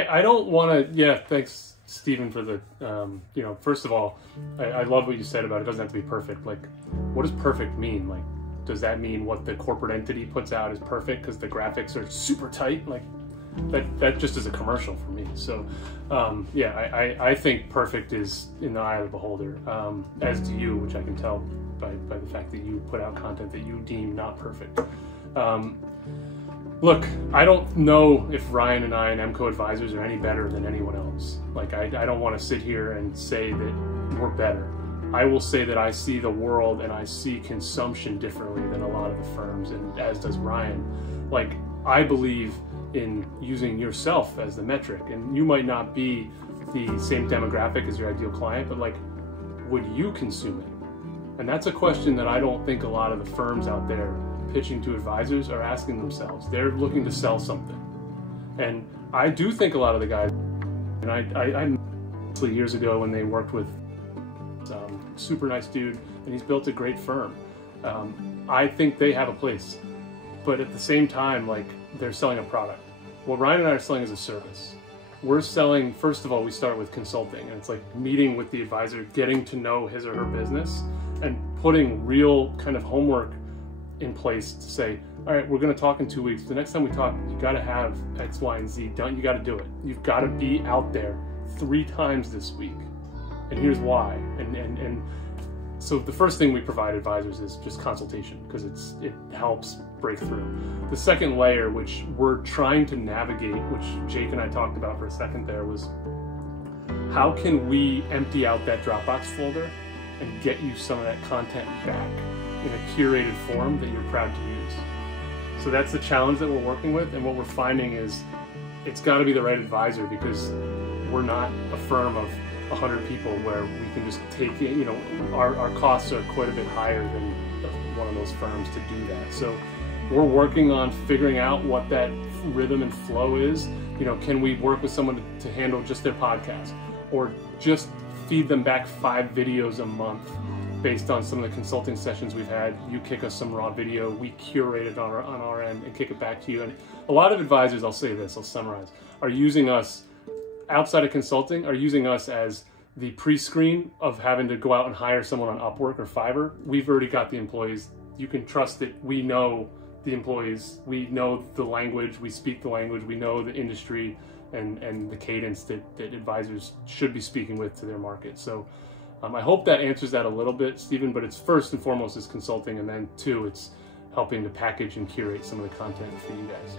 I don't want to, yeah, thanks, Stephen, for the, you know, first of all, I love what you said about it doesn't have to be perfect. Like, what does perfect mean? Like, does that mean what the corporate entity puts out is perfect because the graphics are super tight? Like, that just is a commercial for me. So, yeah, I think perfect is in the eye of the beholder, as do you, which I can tell by the fact that you put out content that you deem not perfect. Look, I don't know if Ryan and I and MCO Advisors are any better than anyone else. Like, I don't want to sit here and say that we're better. I will say that I see the world and I see consumption differently than a lot of the firms, and as does Ryan. Like, I believe in using yourself as the metric, and you might not be the same demographic as your ideal client, but like, would you consume it? And that's a question that I don't think a lot of the firms out there pitching to advisors are asking themselves. They're looking to sell something. And I do think a lot of the guys, and I years ago when they worked with super nice dude, and he's built a great firm. I think they have a place, but at the same time, like, they're selling a product. What Ryan and I are selling is a service. We're selling, first of all, we start with consulting, and it's like meeting with the advisor, getting to know his or her business, and putting real kind of homework in place to say, all right, we're going to talk in 2 weeks. The next time we talk, you got to have X, Y, and Z done. You got to do it. You've got to be out there 3 times this week. And here's why. And so the first thing we provide advisors is just consultation, because it helps break through. The second layer, which we're trying to navigate, which Jake and I talked about for a second there, was how can we empty out that Dropbox folder and get you some of that content back in a curated form that you're proud to use. So that's the challenge that we're working with, and what we're finding is it's got to be the right advisor, because we're not a firm of 100 people where we can just take it, you know, our costs are quite a bit higher than one of those firms to do that. So we're working on figuring out what that rhythm and flow is. You know, can we work with someone to handle just their podcast, or just feed them back 5 videos a month based on some of the consulting sessions we've had? You kick us some raw video, we curate it on our end and kick it back to you. And a lot of advisors, I'll say this, I'll summarize, are using us outside of consulting, are using us as the pre-screen of having to go out and hire someone on Upwork or Fiverr. We've already got the employees. You can trust that we know the employees, we know the language, we speak the language, we know the industry and the cadence that advisors should be speaking with to their market. So I hope that answers that a little bit, Stephen, but it's first and foremost is consulting, and then 2, it's helping to package and curate some of the content for you guys.